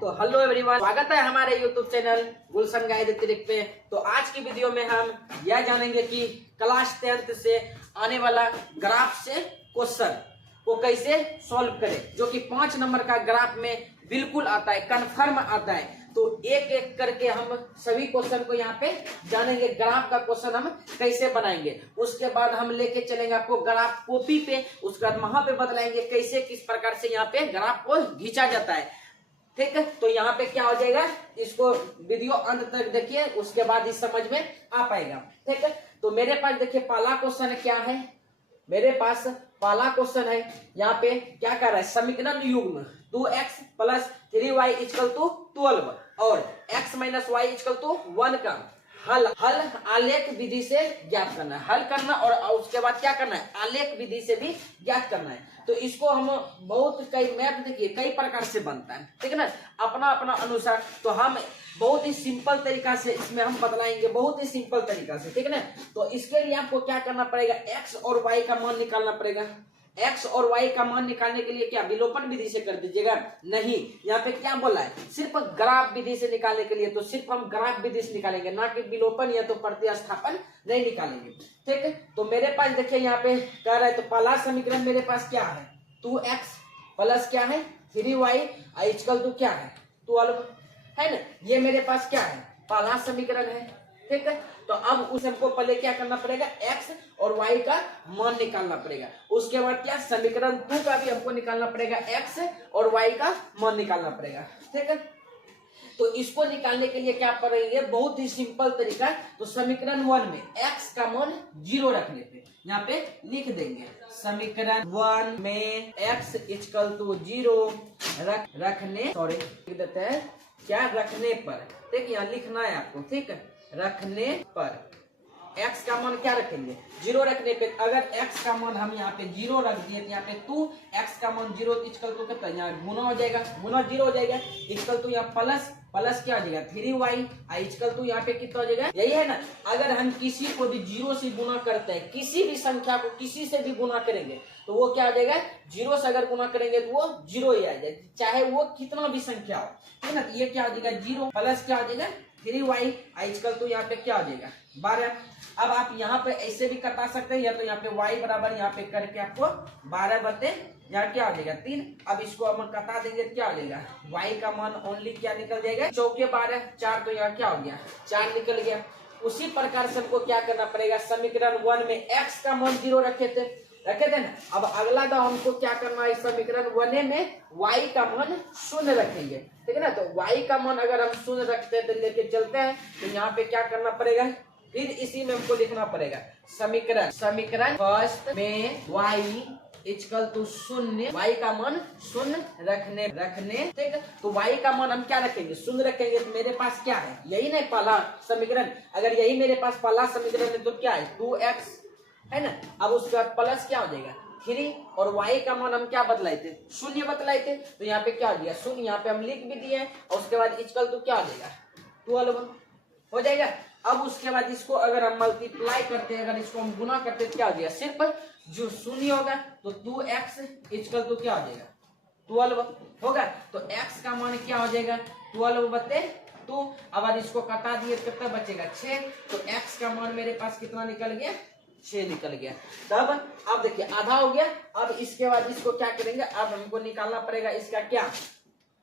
तो hello everyone, स्वागत है हमारे यूट्यूब चैनल गुलशन गाइड अतिरिक्त पे। तो आज की वीडियो में हम यह जानेंगे कि क्लास 10th से आने वाला ग्राफ से क्वेश्चन को कैसे सॉल्व करें, जो कि 5 नंबर का ग्राफ में बिल्कुल आता है, कंफर्म आता है। तो एक एक करके हम सभी क्वेश्चन को यहाँ पे जानेंगे, ग्राफ का क्वेश्चन हम कैसे बनाएंगे। उसके बाद हम लेके चलेंगे आपको ग्राफ कॉपी पे, उसके बाद वहां पे बतलाएंगे कैसे किस प्रकार से यहाँ पे ग्राफ को खींचा जाता है। ठीक है, तो यहाँ पे क्या हो जाएगा, इसको वीडियो अंत तक देखिए, उसके बाद इस समझ में आ पाएगा। ठीक है, तो मेरे पास देखिए पहला क्वेश्चन क्या है, मेरे पास पहला क्वेश्चन है, यहाँ पे क्या कर रहा है, समीकरण युग्म 2x + 3y = 12 और x - y = 1 का हल आलेख विधि से ज्ञात करना है। हल करना और उसके बाद क्या करना है, आलेख विधि से भी ज्ञात करना है। तो इसको हम बहुत कई मैथ देखिए कई प्रकार से बनता है, ठीक है ना, अपना अपना अनुसार। तो हम बहुत ही सिंपल तरीका से इसमें हम बतलाएंगे, बहुत ही सिंपल तरीका से, ठीक है ना। तो इसके लिए आपको क्या करना पड़ेगा, x और y का मान निकालना पड़ेगा। x और y का मान निकालने के लिए क्या विलोपन विधि से कर दीजिएगा, नहीं, यहाँ पे क्या बोला है, सिर्फ ग्राफ विधि से निकालने के लिए। तो सिर्फ हम ग्राफ विधि से निकालेंगे, ना कि विलोपन या तो प्रतिस्थापन नहीं निकालेंगे। ठीक है, तो मेरे पास देखिए यहाँ पे कह रहा है, तो पहला समीकरण मेरे पास क्या है, 2x प्लस क्या है 3y = क्या है 12 है ना। ये मेरे पास क्या है, पहला समीकरण है। ठीक है, तो अब उस हमको पहले क्या करना पड़ेगा, x और y का मान निकालना पड़ेगा। उसके बाद क्या, समीकरण 2 का भी हमको निकालना पड़ेगा, x और y का मान निकालना पड़ेगा। ठीक है, तो इसको निकालने के लिए क्या करेंगे, बहुत ही सिंपल तरीका। तो समीकरण 1 में x का मान 0 रखने पे यहाँ पे लिख देंगे, समीकरण 1 में x = 0 रखने, सॉरी लिख देते हैं क्या, रखने पर। ठीक, यहाँ लिखना है आपको, ठीक है, रखने पर x का मान क्या रखेंगे, 0 रखने पे। अगर x का मान हम यहाँ पे 0 रख दिए तो यहाँ पे 2x का मान 0 = कितना, यहाँ गुना हो जाएगा, गुना 0 हो जाएगा, = यहाँ प्लस क्या हो जाएगा 3y = यहाँ पे कितना हो जाएगा, यही है ना। अगर हम किसी को भी 0 से गुना करते हैं, किसी भी संख्या को किसी से भी गुना करेंगे तो वो क्या हो जाएगा, 0 से अगर गुना करेंगे तो वो 0 ही आ जाएगा, चाहे वो कितना भी संख्या हो, ठीक है ना। ये क्या हो जाएगा 0 प्लस क्या हो जाएगा 3y = यहाँ पे क्या हो जाएगा 12। अब आप यहाँ पे ऐसे भी कटा सकते हैं, या तो यहाँ पे y बराबर यहाँ पे करके आपको 12 बटे यहाँ क्या हो जाएगा 3। अब इसको हम कटा देंगे तो क्या हो जाएगा, y का मान ओनली क्या निकल जाएगा, 4 × 12 4, तो यहाँ क्या हो गया 4 निकल गया। उसी प्रकार से हमको क्या करना पड़ेगा, समीकरण 1 में x का मान 0 रखे थे ना। अब अगला तो हमको क्या करना है, समीकरण 1 में y का मान 0 रखेंगे, ठीक है ना। तो y का मान अगर हम 0 रखते हैं तो लेके चलते हैं, तो यहाँ पे क्या करना पड़ेगा, फिर इसी में हमको लिखना पड़ेगा, समीकरण फर्स्ट में y = 0, y का मान 0 रखने, ठीक है। तो y का मान हम क्या रखेंगे, 0 रखेंगे। तो मेरे पास क्या है, यही नहीं पहला समीकरण, अगर यही मेरे पास पहला समीकरण है तो क्या है 2x है ना। अब उसके बाद प्लस क्या हो जाएगा 3 और y का मान हम क्या बतलाए थे, 0 बतलाए थे। तो यहाँ पे क्या हो गया 0, यहाँ पे हम लिख भी दिए, और उसके बाद = क्या हो जाएगा 12 हो जाएगा। अब उसके बाद इसको अगर हम मल्टीप्लाई करते हैं, अगर इसको हम गुना करते हैं, क्या हो जाएगा, सिर्फ जो 0 होगा तो 2x = क्या हो जाएगा 12 होगा। तो x का मान क्या हो जाएगा 12 बटे 2। अब इसको कटा दिए कितना बचेगा 6, तो x का मान मेरे पास कितना निकल गया 6 निकल गया। तब अब देखिए आधा हो गया। अब इसके बाद इसको क्या करेंगे, अब हमको निकालना पड़ेगा इसका क्या,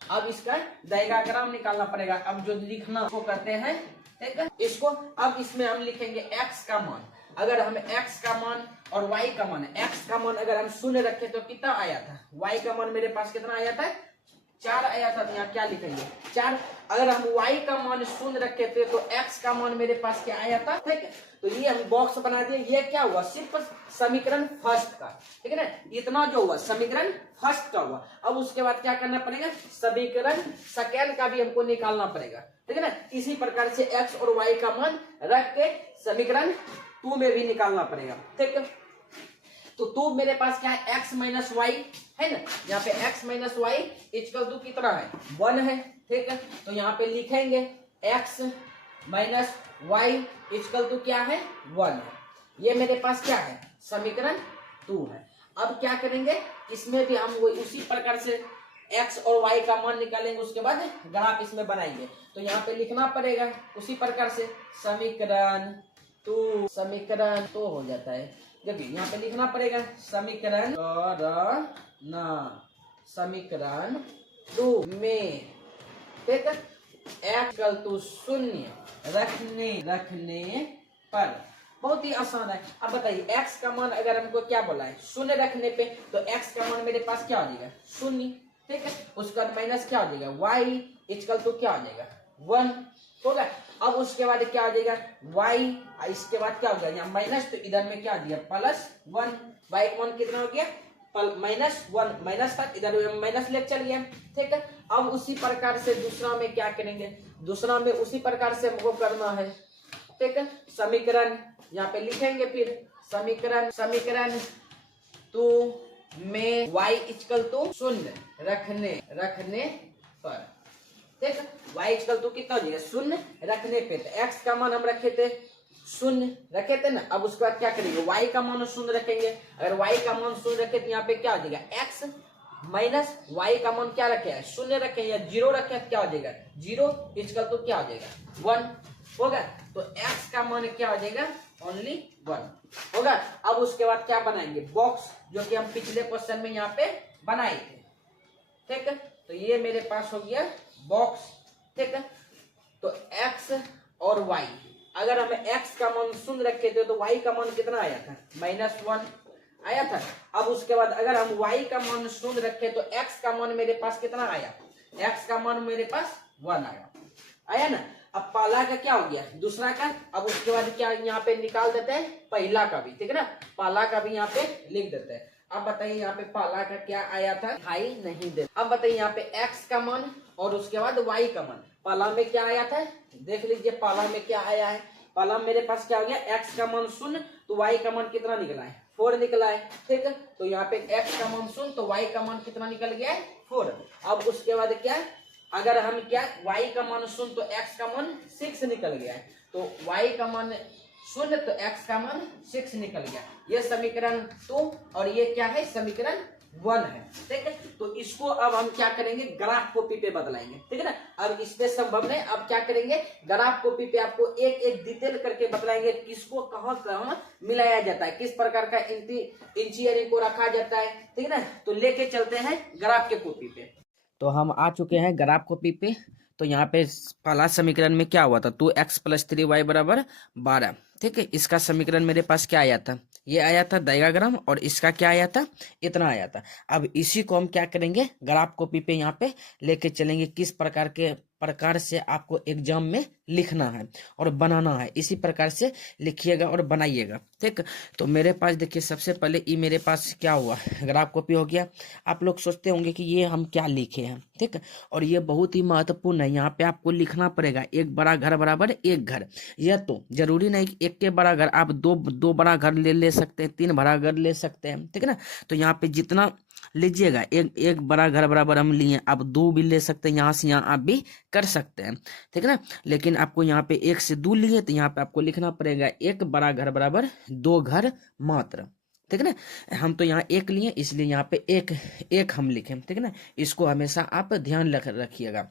अब इसका डायग्राम निकालना पड़ेगा। अब जो लिखना उसको करते हैं, ठीक है। इसको अब इसमें हम लिखेंगे x का मान, अगर हम x का मान और y का मान, x का मान अगर हम 0 रखे तो कितना आया था, y का मान मेरे पास कितना आया था 4 आया था। तो यहाँ क्या लिखेंगे 4। अगर हम y का मान 0 रखे थे तो x का मान मेरे पास क्या आया था, ठीक है। तो ये हम बॉक्स बना दिए, ये क्या हुआ, सिर्फ समीकरण फर्स्ट का, ठीक है ना, इतना जो हुआ समीकरण फर्स्ट का हुआ। अब उसके बाद क्या करना पड़ेगा, समीकरण सेकेंड का भी हमको निकालना पड़ेगा, ठीक है ना। इसी प्रकार से x और y का मान रख के समीकरण 2 में भी निकालना पड़ेगा, ठीक है। तो 2 मेरे पास क्या है, x - y है ना, यहाँ पे x - y = कितना है 1 है, ठीक है। तो यहाँ पे लिखेंगे x - y = क्या है 1 है। ये मेरे पास क्या है, समीकरण 2 है। अब क्या करेंगे, इसमें भी हम वो उसी प्रकार से एक्स और वाई का मान निकालेंगे, उसके बाद ग्राफ इसमें बनाएंगे। तो यहाँ पे लिखना पड़ेगा उसी प्रकार से समीकरण तो हो जाता है। देखिए यहाँ पे लिखना पड़ेगा समीकरण समीकरण 2 में ठीक है एक्स टू शून्य रखने पर, बहुत ही आसान है। अब बताइए एक्स का मान अगर हमको क्या बोला है शून्य रखने पे, तो एक्स का मान मेरे पास क्या हो जाएगा शून्य, ठीक है। उसके बाद माइनस क्या हो जाएगा वाई इक्वल टू क्या हो जाएगा 1 होगा। अब उसके बाद क्या हो जाएगा वाई, इसके बाद क्या हो गया यहाँ माइनस, तो इधर में क्या दिया +1, वाई का मान कितना हो गया -1 माइनस था, इधर माइनस ले चल गया, ठीक है। अब उसी प्रकार से दूसरा में क्या करेंगे, दूसरा में उसी प्रकार से हमको करना है, ठीक है। समीकरण यहाँ पे लिखेंगे, फिर समीकरण 2 में y इक्वल टू शून्य रखने पर, ठीक है। y इक्वल टू कितना हो जाएगा शून्य रखने पे, तो x का मान हम रखे थे शून्य रखे थे ना। अब उसके बाद क्या करेंगे y का मान शून्य रखेंगे। अगर y का मान शून्य रखे तो यहाँ पे क्या हो जाएगा x माइनस y का मान क्या रखे हैं शून्य रखे या 0 रखे हैं, क्या हो जाएगा 0 इक्वल टू क्या हो जाएगा 1 होगा। तो x का मान क्या हो जाएगा ओनली 1 होगा। अब उसके बाद क्या बनाएंगे बॉक्स, जो कि हम पिछले क्वेश्चन में यहाँ पे बनाए थे, ठीक है। तो ये मेरे पास हो गया बॉक्स, ठीक है। तो x और y, अगर हमें x का मान शून्य रखे थे तो y का मान कितना आया था -1 आया था। अब उसके बाद अगर हम y का मान शून्य रखे तो x का मान मेरे पास कितना आया, x का मान मेरे पास 1 आया ना। अब पहला का क्या हो गया दूसरा का, अब उसके बाद क्या यहाँ पे निकाल देते हैं पहला का भी, ठीक है ना, पहला का भी यहाँ पे लिख देते हैं। अब बताइए यहाँ पे पहला का क्या आया था दिखाई नहीं दे। अब बताइए यहाँ पे x का मान और उसके बाद y का मान, पहला में क्या आया था देख लीजिए, पहला में क्या आया है, पहला मेरे पास क्या हो गया x का मान शून्य, तो y का मान कितना निकला है 4 निकला है, ठीक है। तो यहाँ पे x का मान शून्य तो y का मान कितना निकल गया है 4। अब उसके बाद क्या, अगर हम क्या y का मान शून्य तो x का मान 6 निकल गया है, तो y का मान शून्य तो x का मान 6 निकल गया। ये समीकरण 2 और ये क्या है समीकरण 1 है, ठीक है। तो इसको अब हम क्या करेंगे ग्राफ कॉपी पे बदलाएंगे, ठीक है ना। अब इसमें संभव नहीं, अब क्या करेंगे ग्राफ कॉपी पे आपको एक एक डिटेल करके बतलाएंगे किसको कहाँ कहाँ मिलाया जाता है, किस प्रकार का इंजीनियरिंग को रखा जाता है, ठीक है ना। तो लेके चलते हैं ग्राफ के कॉपी पे। तो हम आ चुके हैं ग्राफ कॉपी पे। तो यहाँ पे पहला समीकरण में क्या हुआ था 2x + 3y = 12, ठीक है। इसका समीकरण मेरे पास क्या आया था, ये आया था डायग्राम, और इसका क्या आया था इतना आया था। अब इसी को हम क्या करेंगे ग्राफ कॉपी पे यहाँ पे लेके चलेंगे, किस प्रकार से आपको एग्जाम में लिखना है और बनाना है, इसी प्रकार से लिखिएगा और बनाइएगा, ठीक। तो मेरे पास देखिए सबसे पहले ये मेरे पास क्या हुआ ग्राफ कॉपी हो गया। आप लोग सोचते होंगे कि ये हम क्या लिखे हैं, ठीक है, और ये बहुत ही महत्वपूर्ण है। यहाँ पे आपको लिखना पड़ेगा एक बड़ा घर बराबर एक घर। यह तो जरूरी नहीं कि एक के बड़ा घर, आप दो बड़ा घर ले सकते हैं, 3 बड़ा घर ले सकते हैं, ठीक है ना। तो यहाँ पे जितना लीजिएगा, एक बड़ा घर बराबर हम लिए, आप 2 भी ले सकते हैं, यहाँ से यहाँ आप भी कर सकते हैं, ठीक है ना। लेकिन आपको यहाँ पे 1 से 2 लिए तो यहाँ पे आपको लिखना पड़ेगा एक बड़ा घर बराबर 2 घर मात्र, ठीक है ना। हम तो यहाँ 1 लिए इसलिए यहाँ पे एक हम लिखे, ठीक है ना। इसको हमेशा आप ध्यान रखिएगा,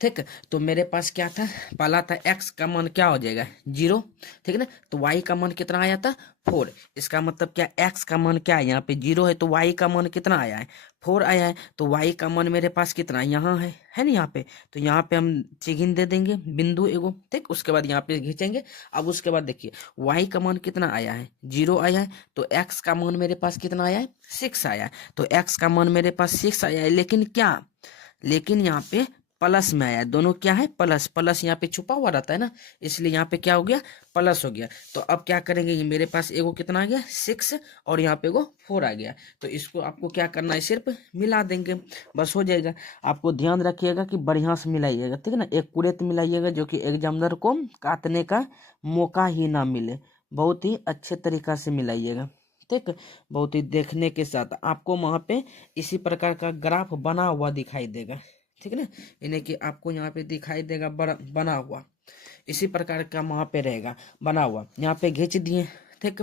ठीक। तो मेरे पास क्या था पहला था x का मान क्या हो जाएगा 0, ठीक है ना। तो y का मान कितना आया था 4। इसका मतलब क्या x का मान क्या है यहाँ पे 0 है, तो y का मान कितना आया है 4 आया है। तो y का मान मेरे पास कितना यहाँ है ना यहाँ पे, तो यहाँ पे हम चिन्ह दे देंगे बिंदु एगो, ठीक। उसके बाद यहाँ पे खींचेंगे। अब उसके बाद देखिए y का मान कितना आया है 0 आया है, तो x का मान मेरे पास कितना आया है 6 आया है। तो x का मान मेरे पास 6 आया है, लेकिन यहाँ पे प्लस में आया है, दोनों क्या है प्लस यहाँ पे छुपा हुआ रहता है ना, इसलिए यहाँ पे क्या हो गया प्लस हो गया। तो अब क्या करेंगे, ये मेरे पास एगो कितना आ गया 6 और यहाँ पे एगो 4 आ गया। तो इसको आपको क्या करना है सिर्फ मिला देंगे, बस हो जाएगा। आपको ध्यान रखिएगा कि बढ़िया से मिलाइएगा, ठीक है ना, एक्यूरेट मिलाइएगा, जो कि एग्जामिनर को काटने का मौका ही ना मिले। बहुत ही अच्छे तरीका से मिलाइएगा, ठीक। बहुत ही देखने के साथ आपको वहाँ पे इसी प्रकार का ग्राफ बना हुआ दिखाई देगा, ठीक है ना। इन्हें कि आपको यहाँ पे दिखाई देगा बना हुआ, इसी प्रकार का वहाँ पे रहेगा बना हुआ, यहाँ पे खींच दिए, ठीक ठीक।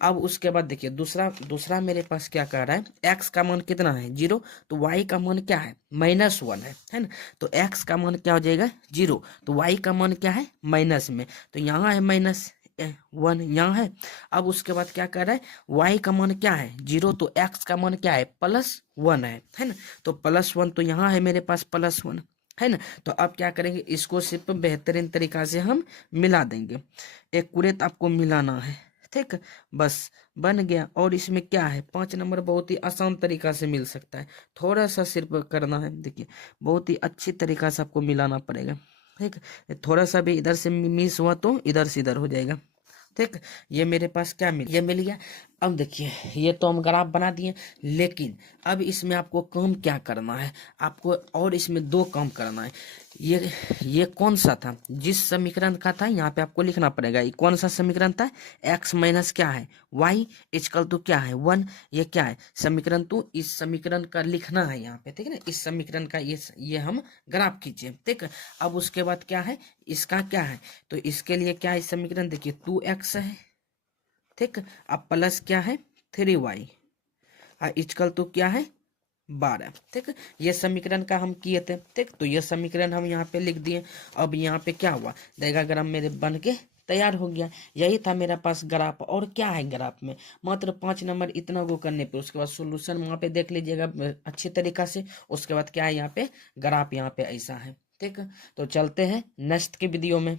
अब उसके बाद देखिए दूसरा मेरे पास क्या कह रहा है, एक्स का मान कितना है 0, तो वाई का मान क्या है -1 है ना। तो एक्स का मान क्या हो जाएगा 0, तो वाई का मान क्या है माइनस में, तो यहाँ है -1 यहाँ है। अब उसके बाद क्या कर रहा है, वाई का मान क्या है 0, तो एक्स का मान क्या है +1 है ना। तो +1 तो यहाँ है मेरे पास +1 है ना। तो अब क्या करेंगे, इसको सिर्फ बेहतरीन तरीका से हम मिला देंगे। एक्यूरेट आपको मिलाना है, ठीक, बस बन गया। और इसमें क्या है 5 नंबर बहुत ही आसान तरीका से मिल सकता है, थोड़ा सा सिर्फ करना है। देखिए बहुत ही अच्छी तरीका से आपको मिलाना पड़ेगा, ठीक। थोड़ा सा भी इधर से मिस हुआ तो इधर से इधर हो जाएगा, ठीक। ये मेरे पास क्या ये मिल गया। अब देखिए ये तो हम ग्राफ बना दिए, लेकिन अब इसमें आपको काम क्या करना है, आपको और इसमें 2 काम करना है। ये कौन सा था, जिस समीकरण का था यहाँ पे आपको लिखना पड़ेगा। ये कौन सा समीकरण था, x माइनस क्या है y इक्वल टू क्या है 1। ये क्या है समीकरण 2, इस समीकरण का लिखना है यहाँ पे, ठीक है ना। इस समीकरण का ये हम ग्राफ खींचे, ठीक। अब उसके बाद क्या है, इसका क्या है, तो इसके लिए क्या है समीकरण, देखिए 2x है, ठीक। अब प्लस क्या है 3y इक्वल टू क्या है 12, ठीक। ये समीकरण का हम किए थे, ठीक। तो ये समीकरण हम यहाँ पे लिख दिए। अब यहाँ पे क्या हुआ, डायग्राम मेरे बन के तैयार हो गया। यही था मेरे पास ग्राफ। और क्या है ग्राफ में, मात्र 5 नंबर इतना को करने पे उसके बाद सोल्यूशन वहाँ पे देख लीजिएगा अच्छी तरीका से। उसके बाद क्या है यहाँ पे ग्राफ यहाँ पे ऐसा है, ठीक। तो चलते हैं नेक्स्ट के वीडियो में।